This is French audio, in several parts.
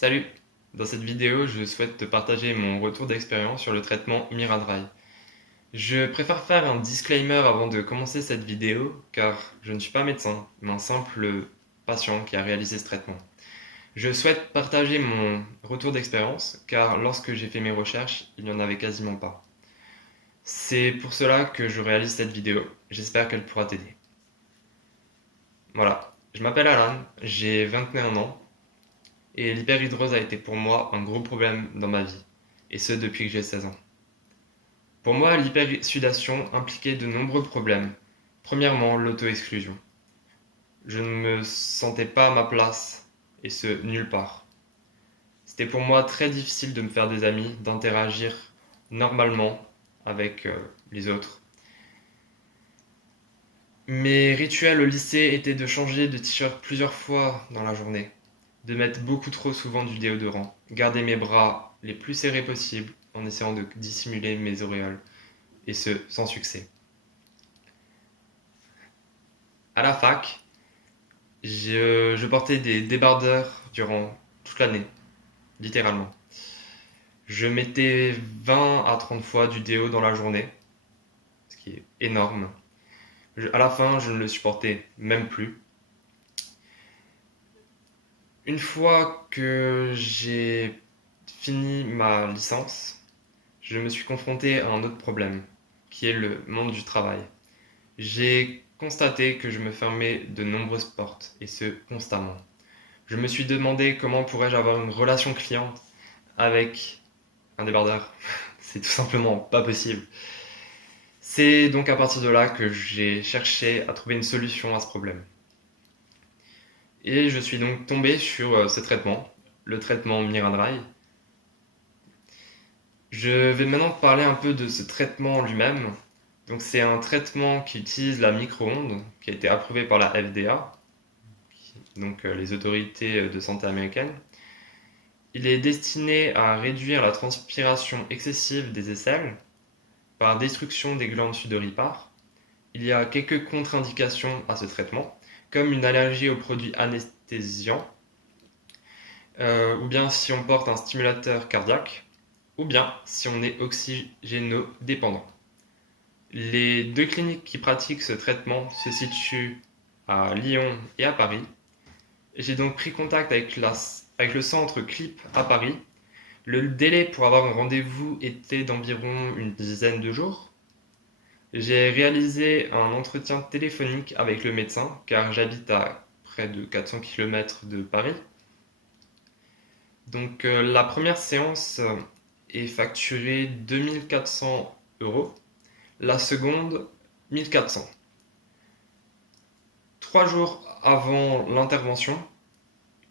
Salut! Dans cette vidéo, je souhaite te partager mon retour d'expérience sur le traitement Miradrag. Je préfère faire un disclaimer avant de commencer cette vidéo car je ne suis pas médecin, mais un simple patient qui a réalisé ce traitement. Je souhaite partager mon retour d'expérience car lorsque j'ai fait mes recherches, il n'y en avait quasiment pas. C'est pour cela que je réalise cette vidéo. J'espère qu'elle pourra t'aider. Voilà, je m'appelle Alan, j'ai 21 ans et l'hyperhidrose a été pour moi un gros problème dans ma vie, et ce depuis que j'ai 16 ans. Pour moi, l'hypersudation impliquait de nombreux problèmes. Premièrement, l'auto-exclusion. Je ne me sentais pas à ma place, et ce, nulle part. C'était pour moi très difficile de me faire des amis, d'interagir normalement avec les autres. Mes rituels au lycée étaient de changer de t-shirt plusieurs fois dans la journée, de mettre beaucoup trop souvent du déodorant, garder mes bras les plus serrés possible en essayant de dissimuler mes auréoles, et ce, sans succès. À la fac, je portais des débardeurs durant toute l'année, littéralement. Je mettais 20 à 30 fois du déo dans la journée, ce qui est énorme. À la fin, je ne le supportais même plus. Une fois que j'ai fini ma licence, je me suis confronté à un autre problème, qui est le monde du travail. J'ai constaté que je me fermais de nombreuses portes, et ce, constamment. Je me suis demandé comment pourrais-je avoir une relation client avec un débardeur. C'est tout simplement pas possible. C'est donc à partir de là que j'ai cherché à trouver une solution à ce problème. Et je suis donc tombé sur ce traitement, le traitement Miradrag. Je vais maintenant te parler un peu de ce traitement en lui-même. Donc c'est un traitement qui utilise la micro-onde, qui a été approuvé par la FDA, donc les autorités de santé américaines. Il est destiné à réduire la transpiration excessive des aisselles par destruction des glandes sudoripares. Il y a quelques contre-indications à ce traitement, comme une allergie aux produits anesthésiants, ou bien si on porte un stimulateur cardiaque, ou bien si on est oxygénodépendant. Les deux cliniques qui pratiquent ce traitement se situent à Lyon et à Paris. J'ai donc pris contact avec le centre CLIP à Paris. Le délai pour avoir un rendez-vous était d'environ une dizaine de jours. J'ai réalisé un entretien téléphonique avec le médecin car j'habite à près de 400 km de Paris. Donc la première séance est facturée 2400 euros, la seconde 1400. 3 jours avant l'intervention,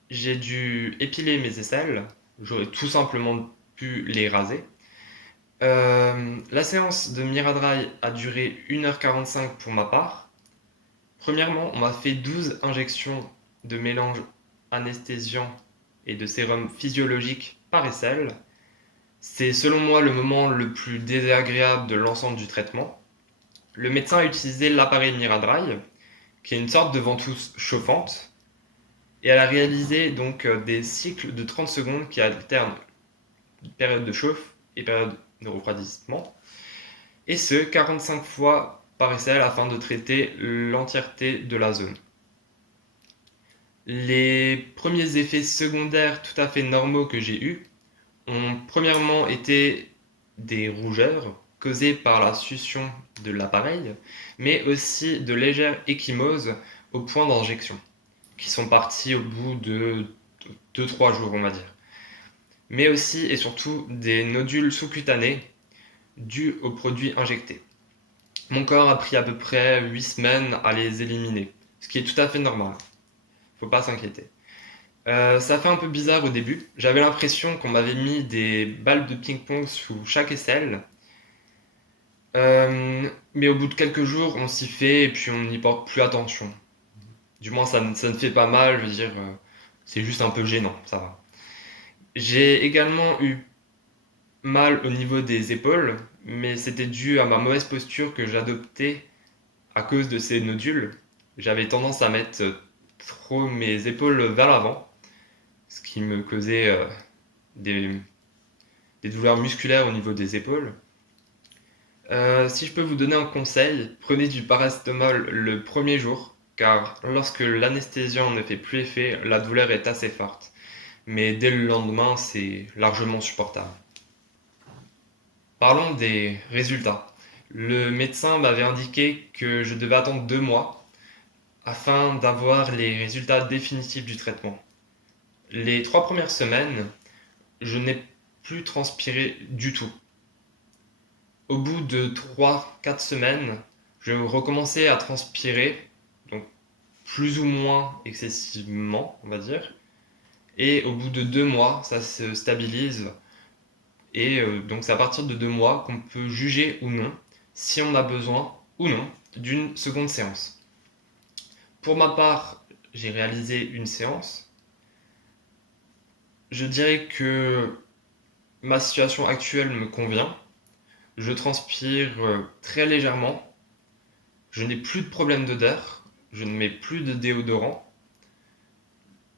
j'ai dû épiler mes aisselles, j'aurais tout simplement pu les raser. La séance de Miradrag a duré 1h45 pour ma part. Premièrement, on m'a fait 12 injections de mélange anesthésiant et de sérum physiologique par aisselle. C'est selon moi le moment le plus désagréable de l'ensemble du traitement. Le médecin a utilisé l'appareil Miradrag, qui est une sorte de ventouse chauffante, et elle a réalisé donc des cycles de 30 secondes qui alternent période de chauffe et période de refroidissement, et ce 45 fois par aisselle afin de traiter l'entièreté de la zone. Les premiers effets secondaires tout à fait normaux que j'ai eus ont premièrement été des rougeurs causées par la succion de l'appareil, mais aussi de légères ecchymoses au point d'injection, qui sont parties au bout de 2-3 jours, on va dire. Mais aussi et surtout des nodules sous-cutanés dus aux produits injectés. Mon corps a pris à peu près 8 semaines à les éliminer, ce qui est tout à fait normal. Faut pas s'inquiéter. Ça fait un peu bizarre au début. J'avais l'impression qu'on m'avait mis des balles de ping-pong sous chaque aisselle. Mais au bout de quelques jours, on s'y fait et puis on n'y porte plus attention. Du moins, ça ne fait pas mal, je veux dire, c'est juste un peu gênant, ça va. J'ai également eu mal au niveau des épaules, mais c'était dû à ma mauvaise posture que j'adoptais à cause de ces nodules. J'avais tendance à mettre trop mes épaules vers l'avant, ce qui me causait des, des douleurs musculaires au niveau des épaules. Si je peux vous donner un conseil, prenez du paracétamol le premier jour, car lorsque l'anesthésiant ne fait plus effet, la douleur est assez forte. Mais dès le lendemain, c'est largement supportable. Parlons des résultats. Le médecin m'avait indiqué que je devais attendre 2 mois afin d'avoir les résultats définitifs du traitement. Les 3 premières semaines, je n'ai plus transpiré du tout. Au bout de 3, 4 semaines, je recommençais à transpirer, donc plus ou moins excessivement, on va dire. Et au bout de 2 mois, ça se stabilise. Et donc c'est à partir de 2 mois qu'on peut juger ou non si on a besoin ou non d'une seconde séance. Pour ma part, j'ai réalisé une séance. Je dirais que ma situation actuelle me convient. Je transpire très légèrement. Je n'ai plus de problème d'odeur. Je ne mets plus de déodorant.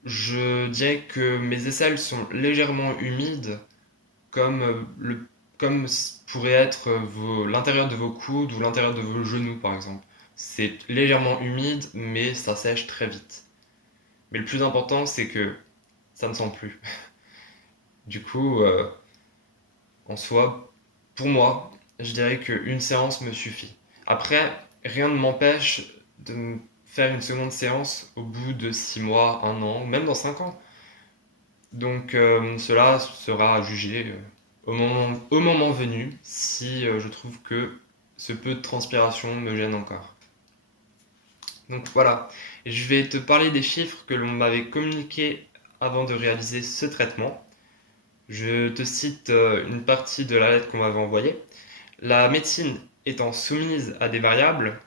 Je dirais que mes aisselles sont légèrement humides, comme pourrait être l'intérieur de vos coudes ou l'intérieur de vos genoux par exemple. C'est légèrement humide, mais ça sèche très vite. Mais le plus important, c'est que ça ne sent plus. Du coup, en soi, pour moi, je dirais qu'une séance me suffit. Après, rien ne m'empêche de me faire une seconde séance au bout de 6 mois, 1 an, même dans 5 ans. Donc cela sera jugé au moment venu si je trouve que ce peu de transpiration me gêne encore. Donc voilà, je vais te parler des chiffres que l'on m'avait communiqués avant de réaliser ce traitement. Je te cite une partie de la lettre qu'on m'avait envoyée. La médecine étant soumise à des variables,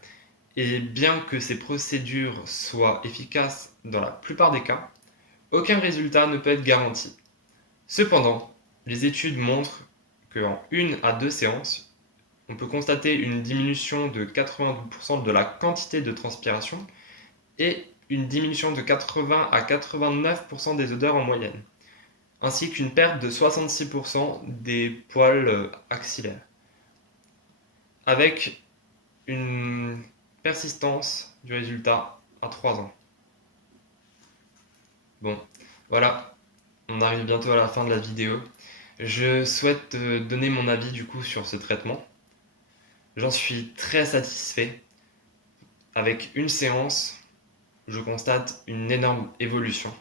et bien que ces procédures soient efficaces dans la plupart des cas, aucun résultat ne peut être garanti. Cependant, les études montrent qu'en 1 à 2 séances, on peut constater une diminution de 92% de la quantité de transpiration et une diminution de 80 à 89% des odeurs en moyenne, ainsi qu'une perte de 66% des poils axillaires, avec une persistance du résultat à 3 ans. Bon, voilà, on arrive bientôt à la fin de la vidéo. Je souhaite donner mon avis du coup sur ce traitement. J'en suis très satisfait. Avec une séance, je constate une énorme évolution.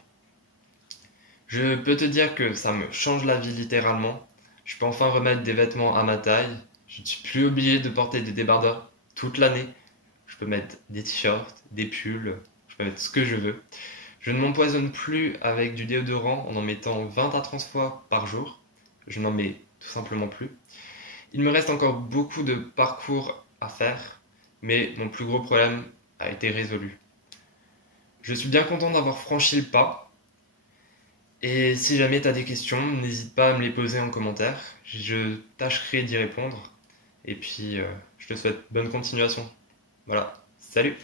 Je peux te dire que ça me change la vie littéralement. Je peux enfin remettre des vêtements à ma taille. Je ne suis plus obligé de porter des débardeurs toute l'année. Je peux mettre des t-shirts, des pulls, je peux mettre ce que je veux. Je ne m'empoisonne plus avec du déodorant en mettant 20 à 30 fois par jour. Je n'en mets tout simplement plus. Il me reste encore beaucoup de parcours à faire, mais mon plus gros problème a été résolu. Je suis bien content d'avoir franchi le pas. Et si jamais tu as des questions, n'hésite pas à me les poser en commentaire. Je tâcherai d'y répondre. Et puis, je te souhaite bonne continuation. Voilà, salut!